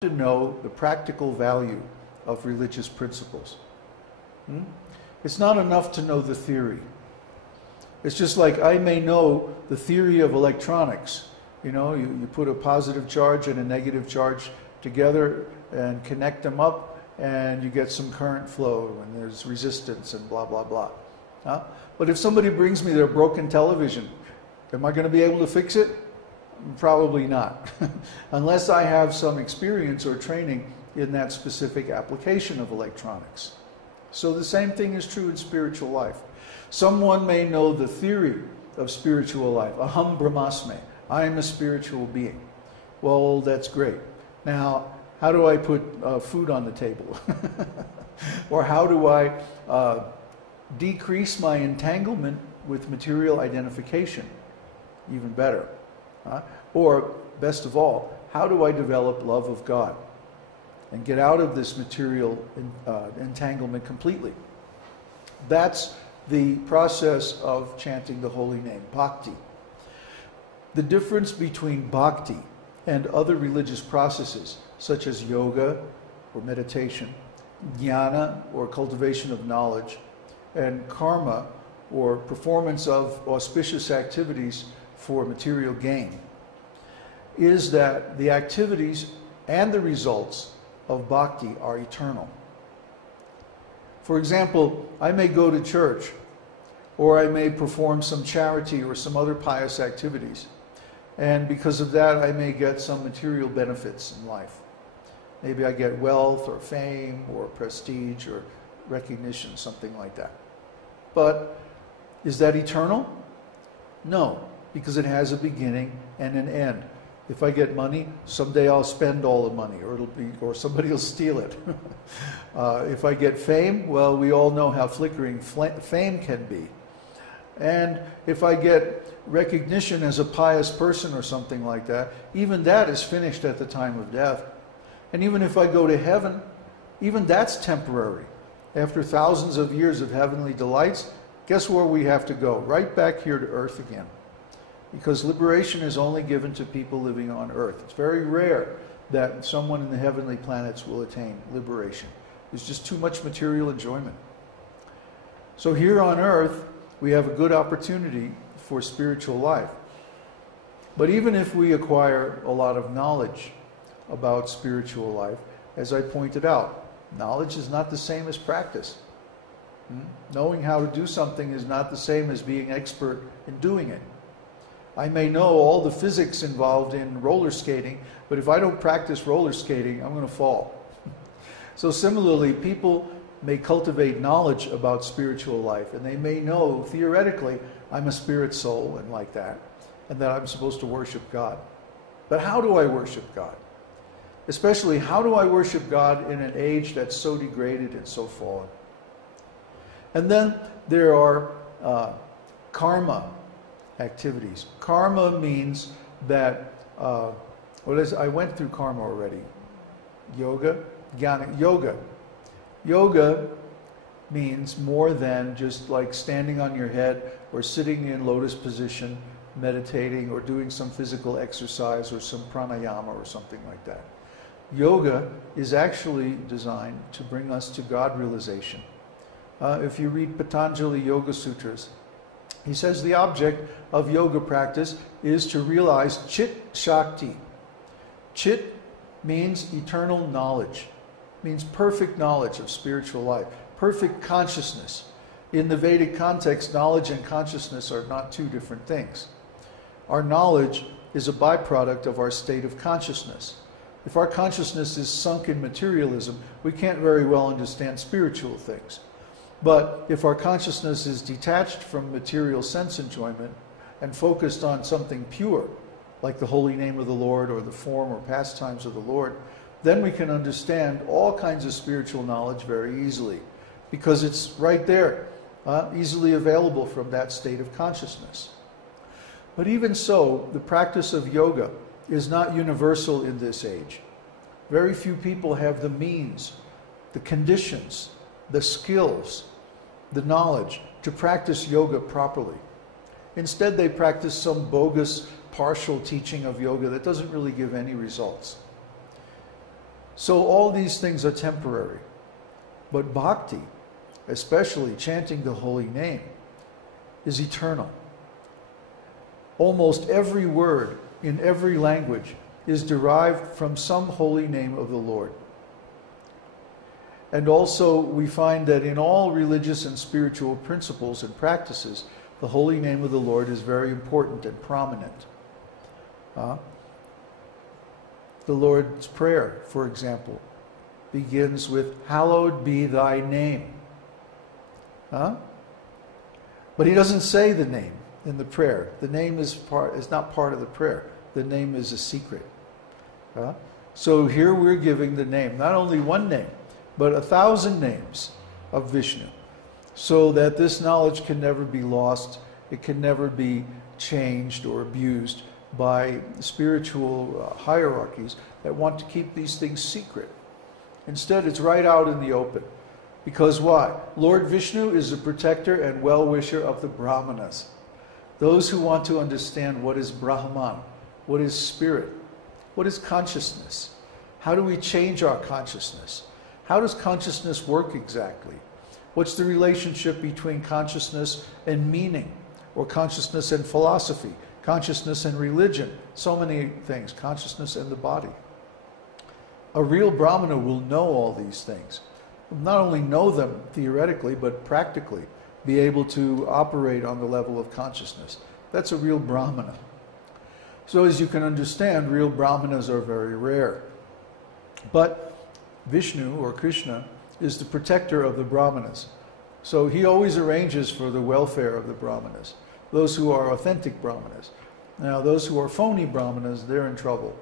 to know the practical value of religious principles. It's not enough to know the theory. It's just like I may know the theory of electronics. You know, you put a positive charge and a negative charge together and connect them up, and you get some current flow, and there's resistance and blah, blah, blah. But if somebody brings me their broken television, am I going to be able to fix it? Probably not, unless I have some experience or training in that specific application of electronics. So the same thing is true in spiritual life. Someone may know the theory of spiritual life, aham brahmasmi, I am a spiritual being. Well, that's great. Now, how do I put food on the table? Or how do I decrease my entanglement with material identification? Even better. Or, best of all, how do I develop love of God and get out of this material entanglement completely? That's the process of chanting the holy name, bhakti. The difference between bhakti and other religious processes, such as yoga or meditation, jnana or cultivation of knowledge, and karma or performance of auspicious activities for material gain, is that the activities and the results of bhakti are eternal. For example, I may go to church, or I may perform some charity or some other pious activities, and because of that I may get some material benefits in life. Maybe I get wealth or fame or prestige or recognition, something like that. But is that eternal? No, because it has a beginning and an end. If I get money, someday I'll spend all the money, or somebody will steal it. If I get fame, well, we all know how flickering fame can be. And if I get recognition as a pious person or something like that, even that is finished at the time of death. And even if I go to heaven, even that's temporary. After thousands of years of heavenly delights, guess where we have to go? Right back here to earth again. Because liberation is only given to people living on earth. It's very rare that someone in the heavenly planets will attain liberation. There's just too much material enjoyment. So here on earth, we have a good opportunity for spiritual life. But even if we acquire a lot of knowledge about spiritual life, as I pointed out, knowledge is not the same as practice. Knowing how to do something is not the same as being expert in doing it. I may know all the physics involved in roller skating, but if I don't practice roller skating, I'm going to fall. So similarly, people may cultivate knowledge about spiritual life, and they may know, theoretically, I'm a spirit soul and like that, and that I'm supposed to worship God. But how do I worship God? Especially, how do I worship God in an age that's so degraded and so fallen? And then there are karma activities. Karma means that, I went through karma already. Yoga, jnana, yoga. Yoga means more than just like standing on your head or sitting in lotus position, meditating or doing some physical exercise or some pranayama or something like that. Yoga is actually designed to bring us to God realization. If you read Patanjali Yoga Sutras, he says the object of yoga practice is to realize Chit Shakti. Chit means eternal knowledge, means perfect knowledge of spiritual life, perfect consciousness. In the Vedic context, knowledge and consciousness are not two different things. Our knowledge is a byproduct of our state of consciousness. If our consciousness is sunk in materialism, we can't very well understand spiritual things. But if our consciousness is detached from material sense enjoyment and focused on something pure, like the holy name of the Lord or the form or pastimes of the Lord, then we can understand all kinds of spiritual knowledge very easily, because it's right there, easily available from that state of consciousness. But even so, the practice of yoga is not universal in this age. Very few people have the means, the conditions, the skills, the knowledge to practice yoga properly. Instead, they practice some bogus, partial teaching of yoga that doesn't really give any results. So all these things are temporary. But bhakti, especially chanting the holy name, is eternal. Almost every word in every language is derived from some holy name of the Lord. And also we find that in all religious and spiritual principles and practices, the holy name of the Lord is very important and prominent. The Lord's Prayer, for example, begins with, "Hallowed be thy name." But he doesn't say the name in the prayer. The name is not part of the prayer. The name is a secret. So here we're giving the name, not only one name, but 1,000 names of Vishnu, so that this knowledge can never be lost. It can never be changed or abused by spiritual hierarchies that want to keep these things secret. Instead, it's right out in the open. Because why? Lord Vishnu is the protector and well-wisher of the Brahmanas. Those who want to understand what is Brahman, what is spirit, what is consciousness, how do we change our consciousness? How does consciousness work exactly? What's the relationship between consciousness and meaning, or consciousness and philosophy, consciousness and religion, so many things, consciousness and the body? A real Brahmana will know all these things. Not only know them theoretically, but practically be able to operate on the level of consciousness. That's a real Brahmana. So as you can understand, real Brahmanas are very rare. But Vishnu, or Krishna, is the protector of the Brahmanas. So he always arranges for the welfare of the Brahmanas, those who are authentic Brahmanas. Now, those who are phony Brahmanas, they're in trouble.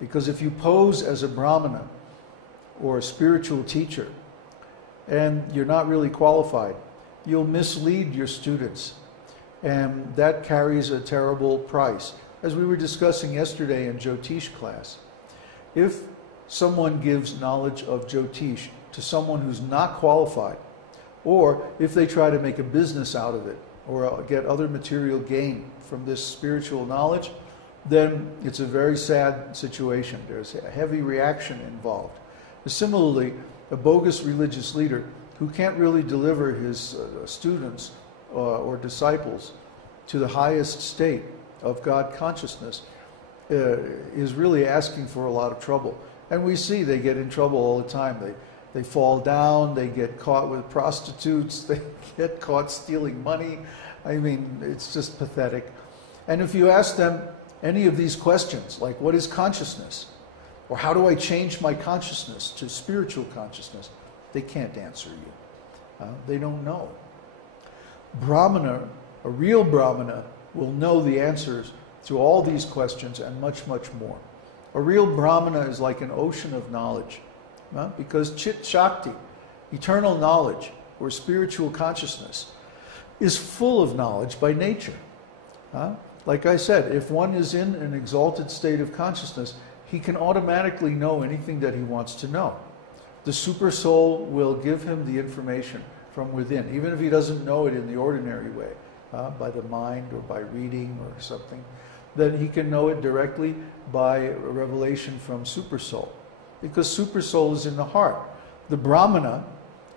Because if you pose as a Brahmana or a spiritual teacher, and you're not really qualified, you'll mislead your students. And that carries a terrible price. As we were discussing yesterday in Jyotish class, if someone gives knowledge of Jyotish to someone who's not qualified, or if they try to make a business out of it, or get other material gain from this spiritual knowledge, then it's a very sad situation. There's a heavy reaction involved. Similarly, a bogus religious leader who can't really deliver his students or disciples to the highest state of God consciousness is really asking for a lot of trouble. And we see they get in trouble all the time. They fall down, they get caught with prostitutes, they get caught stealing money. I mean, it's just pathetic. And if you ask them any of these questions, like what is consciousness? Or how do I change my consciousness to spiritual consciousness? They can't answer you. They don't know. Brahmana, a real Brahmana, will know the answers to all these questions and much, much more. A real Brahmana is like an ocean of knowledge. Because Chit Shakti, eternal knowledge, or spiritual consciousness, is full of knowledge by nature. Like I said, if one is in an exalted state of consciousness, he can automatically know anything that he wants to know. The super soul will give him the information from within, even if he doesn't know it in the ordinary way, by the mind or by reading or something. Then he can know it directly by a revelation from super soul, because super soul is in the heart. The Brahmana,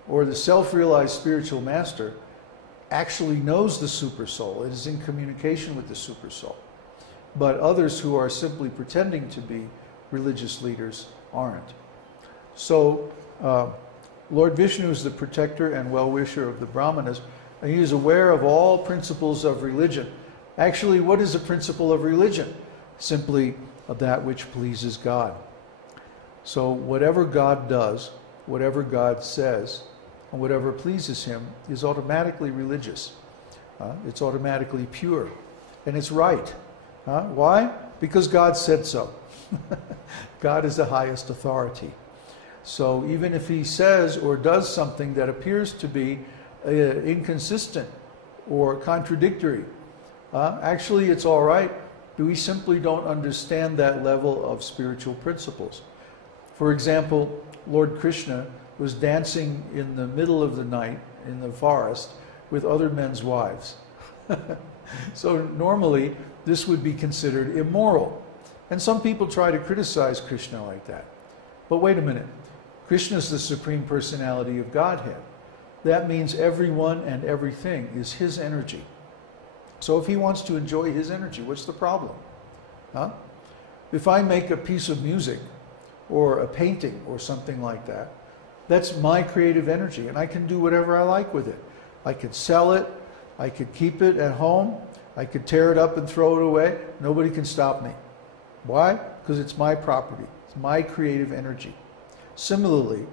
or the self-realized spiritual master, actually knows the super soul. It is in communication with the super soul. But others who are simply pretending to be religious leaders aren't. So Lord Vishnu is the protector and well-wisher of the Brahmanas, and he is aware of all principles of religion. Actually, what is a principle of religion? Simply of that which pleases God. So whatever God does, whatever God says, and whatever pleases him is automatically religious. It's automatically pure. And it's right. Why? Because God said so. God is the highest authority. So even if he says or does something that appears to be inconsistent or contradictory, actually it's all right. We simply don't understand that level of spiritual principles. For example, Lord Krishna was dancing in the middle of the night in the forest with other men's wives. So normally this would be considered immoral. And some people try to criticize Krishna like that. But wait a minute. Krishna is the Supreme Personality of Godhead. That means everyone and everything is his energy. So if he wants to enjoy his energy, what's the problem? Huh? If I make a piece of music or a painting or something like that, that's my creative energy, and I can do whatever I like with it. I could sell it, I could keep it at home, I could tear it up and throw it away. Nobody can stop me. Why? Because it's my property. It's my creative energy. Similarly,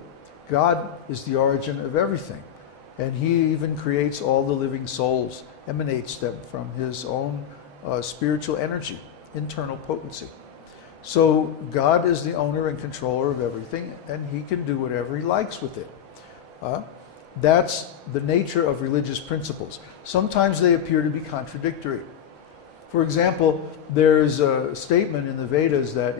God is the origin of everything, and he even creates all the living souls, emanates them from his own spiritual energy, internal potency. So God is the owner and controller of everything, and he can do whatever he likes with it. That's the nature of religious principles. Sometimes they appear to be contradictory. For example, there's a statement in the Vedas that